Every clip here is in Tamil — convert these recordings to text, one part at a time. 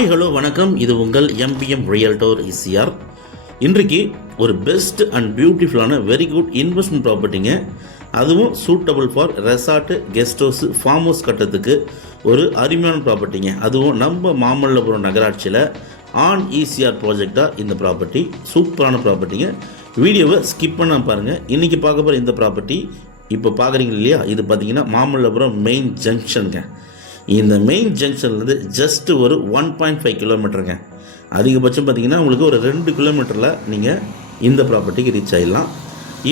ஹாய் ஹலோ வணக்கம். இது உங்கள் எம்பிஎம் ரியல்டோர் இசிஆர். இன்றைக்கு ஒரு பெஸ்ட் அண்ட் பியூட்டிஃபுல்லான வெரி குட் இன்வெஸ்ட்மெண்ட் ப்ராப்பர்ட்டிங்க. அதுவும் suitable for resort, guest house, farm house கட்டுறதுக்கு ஒரு அருமையான ப்ராப்பர்ட்டிங்க. அதுவும் நம்ம மாமல்லபுரம் நகராட்சியில் ஆன் இசிஆர் ப்ராஜெக்டாக இந்த ப்ராப்பர்ட்டி சூப்பரான ப்ராப்பர்ட்டிங்க. வீடியோவை ஸ்கிப் பண்ண பாருங்கள். இன்றைக்கி பார்க்க போகிற இந்த ப்ராப்பர்ட்டி இப்போ பார்க்குறீங்க இல்லையா, இது பார்த்தீங்கன்னா மாமல்லபுரம் மெயின் ஜங்ஷனுங்க. இந்த மெயின் ஜங்ஷன்லேருந்து ஜஸ்ட்டு ஒரு 1.5 கிலோமீட்டருங்க. அதிகபட்சம் பார்த்திங்கன்னா உங்களுக்கு ஒரு 2 கிலோமீட்டரில் நீங்கள் இந்த ப்ராப்பர்ட்டிக்கு ரீச் ஆகிடலாம்.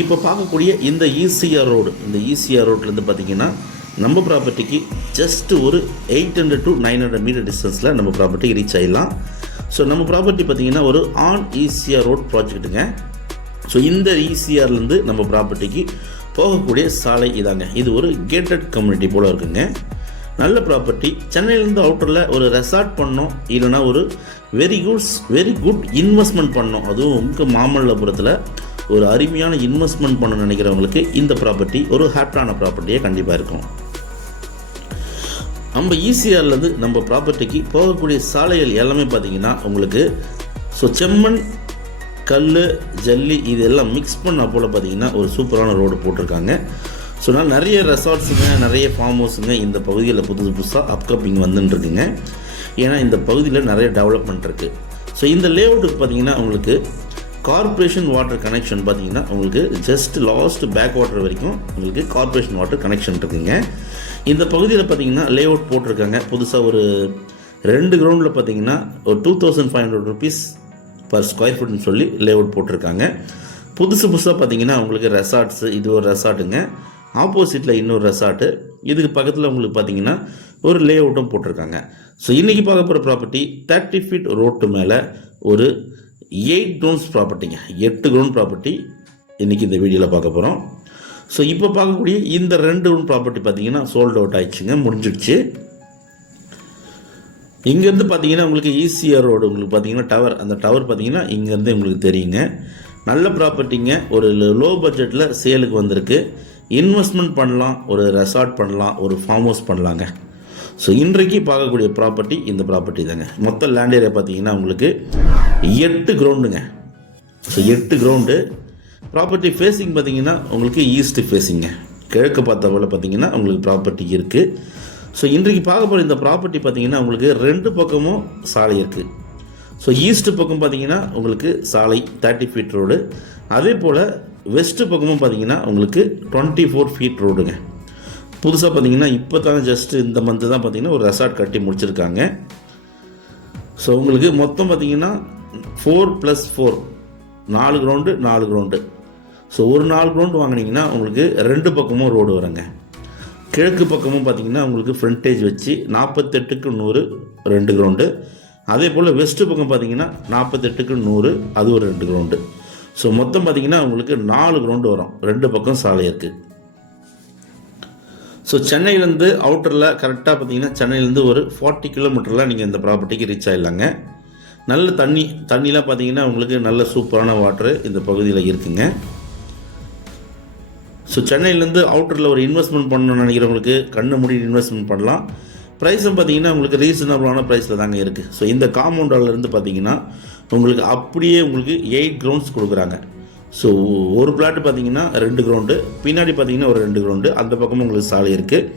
இப்போ பார்க்கக்கூடிய இந்த இசிஆர் ரோடு, இந்த இசிஆர் ரோட்லேருந்து பார்த்திங்கன்னா நம்ம ப்ராப்பர்ட்டிக்கு ஜஸ்ட்டு ஒரு 800 to 900 மீட்டர் டிஸ்டன்ஸில் நம்ம ப்ராப்பர்ட்டிக்கு ரீச் ஆகிடலாம். ஸோ நம்ம ப்ராப்பர்ட்டி பார்த்திங்கன்னா ஒரு ஆன் இசிஆர் ரோட் ப்ராஜெக்ட்டுங்க. ஸோ இந்த இசிஆர்லேருந்து நம்ம ப்ராப்பர்ட்டிக்கு போகக்கூடிய சாலை இதாங்க. இது ஒரு கேட்டட் கம்யூனிட்டி போல் இருக்குங்க. நல்ல ப்ராப்பர்ட்டி. சென்னையிலேருந்து அவுட்டரில் ஒரு ரெசார்ட் பண்ணோம், இல்லைனா ஒரு வெரி குட் இன்வெஸ்ட்மெண்ட் பண்ணோம், அதுவும் உங்கள் மாமல்லபுரத்தில் ஒரு அருமையான இன்வெஸ்ட்மெண்ட் பண்ண நினைக்கிறவங்களுக்கு இந்த ப்ராப்பர்ட்டி ஒரு ஹாப்டான ப்ராப்பர்ட்டியே கண்டிப்பாக இருக்கும். நம்ம ஈசிஆர்லேருந்து நம்ம ப்ராப்பர்ட்டிக்கு போகக்கூடிய சாலைகள் எல்லாமே பார்த்திங்கன்னா உங்களுக்கு செம்மண், கல், ஜல்லி இது எல்லாம் மிக்ஸ் பண்ண போல் பார்த்திங்கன்னா ஒரு சூப்பரான ரோடு போட்டிருக்காங்க. ஸோ நான் நிறைய ரெசார்ட்ஸுங்க, நிறைய ஃபார்ம் ஹவுஸுங்க இந்த பகுதியில் புதுசாக அப்கமிங் வந்துட்டுருக்குங்க. ஏன்னா இந்த பகுதியில் நிறைய டெவலப்மெண்ட் இருக்குது. ஸோ இந்த லேஅவுட்டுக்கு பார்த்திங்கன்னா உங்களுக்கு கார்ப்பரேஷன் வாட்டர் கனெக்ஷன் பார்த்திங்கன்னா உங்களுக்கு ஜஸ்ட் லாஸ்ட் பேக் வாட்டர் வரைக்கும் உங்களுக்கு கார்ப்பரேஷன் வாட்டர் கனெக்ஷன் இருக்குதுங்க. இந்த பகுதியில் பார்த்திங்கன்னா லேஅவுட் போட்டிருக்காங்க. புதுசாக ஒரு 2 கிரவுண்டில் பார்த்திங்கன்னா ஒரு 2500 rupees பர் ஸ்கொயர் ஃபீட்னு சொல்லி லேஅவுட் போட்டிருக்காங்க. புதுசாக பார்த்திங்கன்னா உங்களுக்கு ரெசார்ட்ஸு, இது ஒரு ரெசார்ட்டுங்க. ஆப்போசிட்டில் இன்னொரு ரெசார்ட்டு, இதுக்கு பக்கத்தில் உங்களுக்கு பார்த்திங்கன்னா ஒரு லேஅவுட்டும் போட்டிருக்காங்க. ஸோ இன்றைக்கி பார்க்க போகிற ப்ராப்பர்ட்டி 30 feet ரோட்டு மேலே ஒரு 8 grounds ப்ராப்பர்ட்டிங்க. 8 ground ப்ராப்பர்ட்டி இன்றைக்கி இந்த வீடியோவில் பார்க்க போகிறோம். ஸோ இப்போ பார்க்கக்கூடிய இந்த 2 ground ப்ராப்பர்ட்டி பார்த்திங்கன்னா சோல்ட் அவுட் ஆயிடுச்சுங்க, முடிஞ்சிடுச்சு. இங்கேருந்து பார்த்தீங்கன்னா உங்களுக்கு ஈசிஆர் ரோடு உங்களுக்கு பார்த்தீங்கன்னா டவர், அந்த டவர் பார்த்தீங்கன்னா இங்கேருந்து உங்களுக்கு தெரியுங்க. நல்ல ப்ராப்பர்ட்டிங்க. ஒரு லோ பட்ஜெட்டில் சேலுக்கு வந்திருக்கு. இன்வெஸ்ட்மெண்ட் பண்ணலாம், ஒரு ரெசார்ட் பண்ணலாம், ஒரு ஃபார்ம் ஹவுஸ் பண்ணலாங்க. ஸோ இன்றைக்கு பார்க்கக்கூடிய ப்ராப்பர்ட்டி இந்த ப்ராப்பர்ட்டி தாங்க. மொத்த லேண்ட் ஏரியா பார்த்தீங்கன்னா உங்களுக்கு 8 கிரவுண்டுங்க. So 8 ground property. ஃபேஸிங் பார்த்தீங்கன்னா உங்களுக்கு ஈஸ்ட் ஃபேஸிங்க, கிழக்கு பார்த்த போல் பார்த்தீங்கன்னா உங்களுக்கு ப்ராப்பர்ட்டி இருக்குது. ஸோ இன்றைக்கு பார்க்க போகிற இந்த ப்ராப்பர்ட்டி பார்த்தீங்கன்னா உங்களுக்கு 2 பக்கமும் சாலை இருக்குது. ஸோ ஈஸ்ட் பக்கம் பார்த்தீங்கன்னா உங்களுக்கு சாலை 30 feet ரோடு, அதே போல் வெஸ்ட்டு பக்கமும் பார்த்தீங்கன்னா உங்களுக்கு 24 feet ரோடுங்க. புதுசாக பார்த்தீங்கன்னா இப்போ தான் ஜஸ்ட்டு இந்த மந்த்து தான் பார்த்தீங்கன்னா ஒரு ரெசார்ட் கட்டி முடிச்சிருக்காங்க. ஸோ உங்களுக்கு மொத்தம் பார்த்தீங்கன்னா 4+4 4 கிரவுண்டு 4 கிரவுண்டு. ஸோ ஒரு 4 கிரவுண்டு வாங்கினீங்கன்னா உங்களுக்கு 2 பக்கமும் ரோடு வருங்க. கிழக்கு பக்கமும் பார்த்தீங்கன்னா உங்களுக்கு ஃப்ரண்டேஜ் வச்சு 48க்கு 100 2 கிரவுண்டு. அதே போல் வெஸ்ட்டு பக்கம் பார்த்தீங்கன்னா 48க்கு 100 அது ஒரு 2 கிரவுண்டு. ஸோ மொத்தம் பார்த்தீங்கன்னா உங்களுக்கு 4 கிரவுண்டு வரும், 2 பக்கம் சாலை இருக்குது. ஸோ சென்னையிலேருந்து அவுட்டரில் கரெக்டாக பார்த்தீங்கன்னா சென்னையிலேருந்து ஒரு 40 கிலோமீட்டரில் நீங்கள் இந்த ப்ராப்பர்ட்டிக்கு ரீச் ஆகிடலாங்க. நல்ல தண்ணிலாம் பார்த்தீங்கன்னா உங்களுக்கு நல்ல சூப்பரான வாட்ரு இந்த பகுதியில் இருக்குங்க. ஸோ சென்னையிலேருந்து அவுட்டரில் ஒரு இன்வெஸ்ட்மெண்ட் பண்ணணும்னு நினைக்கிறவங்களுக்கு கண்ணு மூடி இன்வெஸ்ட்மெண்ட் பண்ணலாம். ப்ரைஸும் பார்த்தீங்கன்னா உங்களுக்கு ரீசனபிளான ப்ரைஸில் தாங்க இருக்குது. ஸோ இந்த காம்பவுண்டாலேருந்து பார்த்தீங்கன்னா உங்களுக்கு அப்படியே உங்களுக்கு 8 grounds கொடுக்குறாங்க. ஸோ ஒரு பிளாட்டு பார்த்தீங்கன்னா 2 கிரவுண்டு, பின்னாடி பார்த்தீங்கன்னா ஒரு 2 கிரவுண்டு, அந்த பக்கமும் உங்களுக்கு சாலை இருக்குது.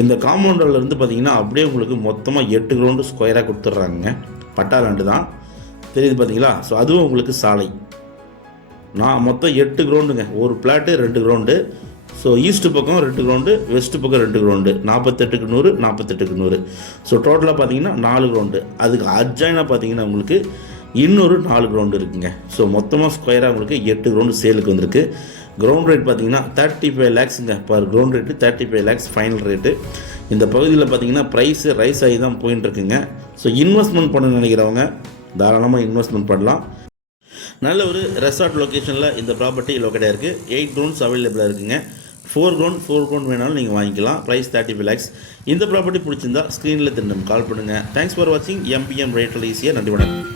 இந்த காம்பவுண்டாலேருந்து பார்த்தீங்கன்னா அப்படியே உங்களுக்கு மொத்தமாக 8 கிரவுண்டு ஸ்கொயராக கொடுத்துட்றாங்க. பட்டாலாண்டு தான் தெரியுது பார்த்தீங்களா. ஸோ அதுவும் உங்களுக்கு சாலை. நான் மொத்தம் 8 கிரவுண்டுங்க. ஒரு பிளாட்டு 2 கிரவுண்டு. ஸோ ஈஸ்ட்டு பக்கம் 2 கிரவுண்டு, வெஸ்ட்டு பக்கம் 2 கிரவுண்டு, 48க்கு 100 48க்கு 100. ஸோ டோட்டலாக பார்த்தீங்கன்னா 4 கிரவுண்டு. அதுக்கு அட்ஜாயினாக பார்த்தீங்கன்னா உங்களுக்கு இன்னொரு 4 கிரவுண்டு இருக்குங்க. ஸோ மொத்தமாக ஸ்கொயராக உங்களுக்கு 8 கிரவுண்டு சேலுக்கு வந்திருக்கு. கிரவுண்ட் ரேட் பார்த்தீங்கன்னா 35 lakhsங்க. Per ground rate 35 lakhs final rate. இந்த பகுதியில் பார்த்தீங்கன்னா ப்ரைஸு ரைஸ் ஆகி தான் போயின்னு இருக்குங்க. ஸோ இன்வெஸ்ட்மெண்ட் பண்ண நினைக்கிறவங்க தாராளமாக இன்வெஸ்ட்மெண்ட் பண்ணலாம். நல்ல ஒரு ரெசார்ட் லொக்கேஷனில் இந்த ப்ராப்பர்ட்டி லொக்கேட்டாக இருக்குது. 8 grounds அவைலபிளாக இருக்குங்க. 4 ground வேணாலும் நீங்கள் வாங்கிக்கலாம். Price 35 lakhs. இந்த ப்ராப்பர்ட்டி பிடிச்சிருந்தா ஸ்க்ரீனில் திரும்ப கால் பண்ணுங்கள். தேங்க்ஸ் ஃபார் வாட்சிங் எம்பிஎம் ரியல்டோர் இசிஆர். நன்றி, வணக்கம்.